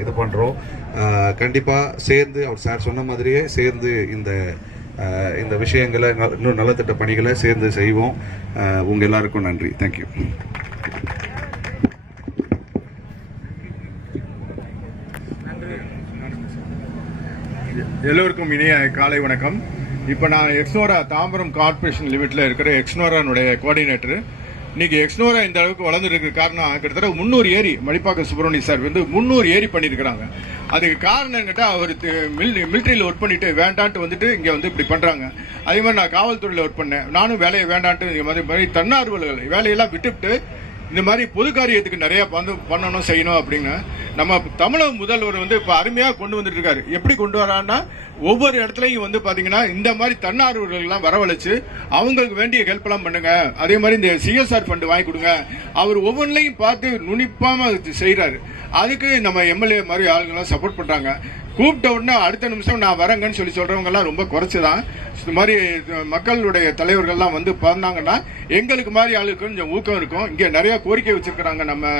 இது பண்றோம். கண்டிப்பா சேர்ந்து அவர் சார் சொன்ன மாதிரியே சேர்ந்து இந்த விஷயங்களை இன்னும் நலத்திட்ட பணிகளை சேர்ந்து செய்வோம். உங்க எல்லாருக்கும் நன்றி. தேங்க்யூ. எல்லோருக்கும் இனிய காலை வணக்கம். இப்போ நான் எக்ஸ்னோரா தாம்பரம் கார்பரேஷன் லிமிட்டில் இருக்கிற எக்ஸ்னோரானுடைய கோஆர்டினேட்டர். இன்னைக்கு எக்ஸ்னோரா இந்த அளவுக்கு வளர்ந்துருக்கு காரணம் கிட்டத்தட்ட 300 ஏரி மணிப்பாக்கம் சுப்பிரமணிய சார் 300 ஏரி பண்ணியிருக்கிறாங்க. அதுக்கு காரணம் கேட்டால் அவர் மிலிட்ரியில் ஒர்க் பண்ணிட்டு வேண்டான்ட்டு வந்துட்டு இங்கே இப்படி பண்ணுறாங்க. அதே மாதிரி நான் காவல்துறையில் ஒர்க் பண்ணேன். நானும் வேலையை வேண்டான்ட்டு இந்த மாதிரி தன்னார்வலர்கள் வேலையெல்லாம் விட்டுவிட்டு இந்த மாதிரி பொது காரியத்துக்கு நிறைய பண்ணணும் செய்யணும் அப்படின்னு நம்ம தமிழக முதல்வர் இப்போ அருமையாக கொண்டு வந்துட்டு இருக்காரு. எப்படி கொண்டு வரான்னா ஒவ்வொரு இடத்துலையும் பார்த்தீங்கன்னா இந்த மாதிரி தன்னார்வலர்கள்லாம் வரவழைச்சு அவங்களுக்கு வேண்டிய ஹெல்ப்லாம் பண்ணுங்க. அதே மாதிரி இந்த சிஎஸ்ஆர் ஃபண்டு வாங்கி கொடுங்க. அவர் ஒவ்வொன்றையும் பார்த்து நுனிப்பாம செய்கிறாரு. அதுக்கு நம்ம எம்எல்ஏ மாதிரி ஆளுங்கெல்லாம் சப்போர்ட் பண்ணுறாங்க. கூப்பிட்ட உடனே அடுத்த நிமிஷம் நான் வரேங்கன்னு சொல்கிறவங்கெல்லாம் ரொம்ப குறைச்சி தான். இந்த மாதிரி மக்களுடைய தலைவர்கள்லாம் பார்த்தாங்கன்னா எங்களுக்கு மாதிரி ஆளுக்கு கொஞ்சம் ஊக்கம் இருக்கும். இங்கே நிறைய கோரிக்கை வச்சிருக்கிறாங்க நம்ம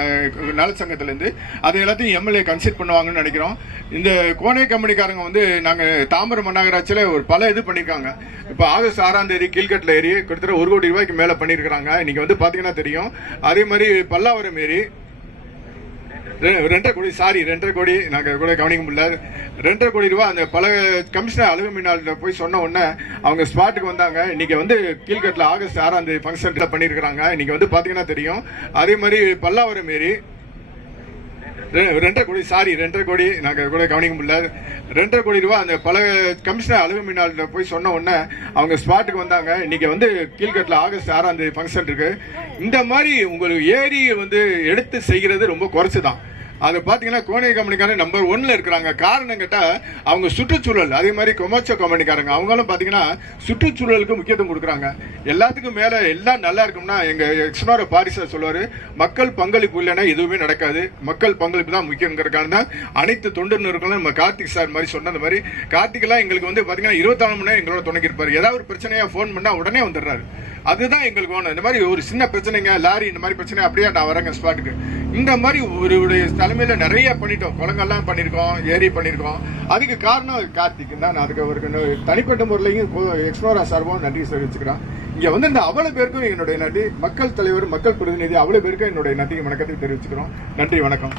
நல சங்கத்திலேருந்து. அதை எல்லாத்தையும் எம்எல்ஏ கன்சிடர் பண்ணுவாங்கன்னு நினைக்கிறோம். இந்த கோனை கம்பெனிக்காரங்க நாங்கள் தாம்பரம் மாநகராட்சியில் ஒரு பல இது பண்ணியிருக்காங்க. இப்போ ஆகஸ்ட் 6ஆம் தேதி கீழ்கட்டில் ஏரி கிட்டத்தட்ட 1 கோடி ரூபாய்க்கு மேலே பண்ணியிருக்கிறாங்க. இன்னைக்கு பார்த்தீங்கன்னா தெரியும். அதே மாதிரி பல்லாவரம் ஏரி 2.5 கோடி நாங்கள் கூட கவனிக்க முடியல. 2.5 கோடி ரூபா அந்த பல கமிஷனர் அலுவலக மீனாளர் போய் சொன்ன உடனே அவங்க ஸ்பாட்டுக்கு வந்தாங்க. இன்னைக்கு கீழ்கட்டில் ஆகஸ்ட் 6ஆம் தேதி ஃபங்க்ஷன் பண்ணியிருக்கிறாங்க. இன்னைக்கு பார்த்தீங்கன்னா தெரியும். அதே மாதிரி பல்லாவரம் ஏரி 2.5 கோடி நாங்கள் கூட கவனிக்க முடியல. 2.5 கோடி ரூபா அந்த பல கமிஷனர் அலுவலக மீனாளர் போய் சொன்ன உடனே அவங்க ஸ்பாட்டுக்கு வந்தாங்க. இன்னைக்கு கீழ்கட்டில் ஆகஸ்ட் 6ஆம் தேதி ஃபங்க்ஷன் இருக்கு. இந்த மாதிரி உங்களுக்கு ஏரியை எடுத்து செய்கிறது ரொம்ப குறைச்சு தான். அது பார்த்தீங்கன்னா கோனை கம்பெனிக்காரங்க நம்பர் 1ல இருக்கிறாங்க. காரணம் கேட்டால் அவங்க சுற்றுச்சூழல், அதே மாதிரி கொமர்ச்சோ கம்பெனிக்காரங்க அவங்களும் பார்த்தீங்கன்னா சுற்றுச்சூழலுக்கு முக்கியத்துவம் கொடுக்குறாங்க. எல்லாத்துக்கும் மேலே எல்லாம் நல்லா இருக்கும்னா எங்கள் எக்ஸ்னோரா பாரிசார் சொல்லுவார், மக்கள் பங்களிப்பு இல்லைன்னா எதுவுமே நடக்காது, மக்கள் பங்களிப்பு தான் முக்கியங்கிறதுக்கான தான் அனைத்து தொண்டு நிறுவனங்களும் நம்ம கார்த்திக் சார் மாதிரி சொன்னது மாதிரி கார்த்திகெல்லாம் எங்களுக்கு பார்த்தீங்கன்னா 24 மணி நேரம் எங்களோட துணைக்கு இருப்பார். ஏதாவது ஒரு பிரச்சனையாக ஃபோன் பண்ணால் உடனே வந்துடுறாரு. அதுதான் எங்களுக்கு வேணும். இந்த மாதிரி ஒரு சின்ன பிரச்சனைங்க, லாரி இந்த மாதிரி பிரச்சனை அப்படியே நான் வரேங்க ஸ்பாட்டுக்கு. இந்த மாதிரி ஒரு தலைமையில் நிறைய பண்ணிட்டோம். குளங்கள்லாம் பண்ணியிருக்கோம், ஏரி பண்ணியிருக்கோம். அதுக்கு காரணம் கார்த்திக் தான். நான் அதுக்கு ஒரு தனிப்பட்ட முறையிலையும் எக்ஸ்னோரா சார்பாகவும் நன்றி தெரிவிச்சுக்கிறேன். இங்கே இந்த அவ்வளோ பேருக்கும் என்னுடைய நன்றி. மக்கள் தலைவர், மக்கள் பிரதிநிதி அவ்வளோ பேருக்கும் என்னுடைய நன்றி வணக்கத்தை தெரிவிச்சுக்கிறோம். நன்றி, வணக்கம்.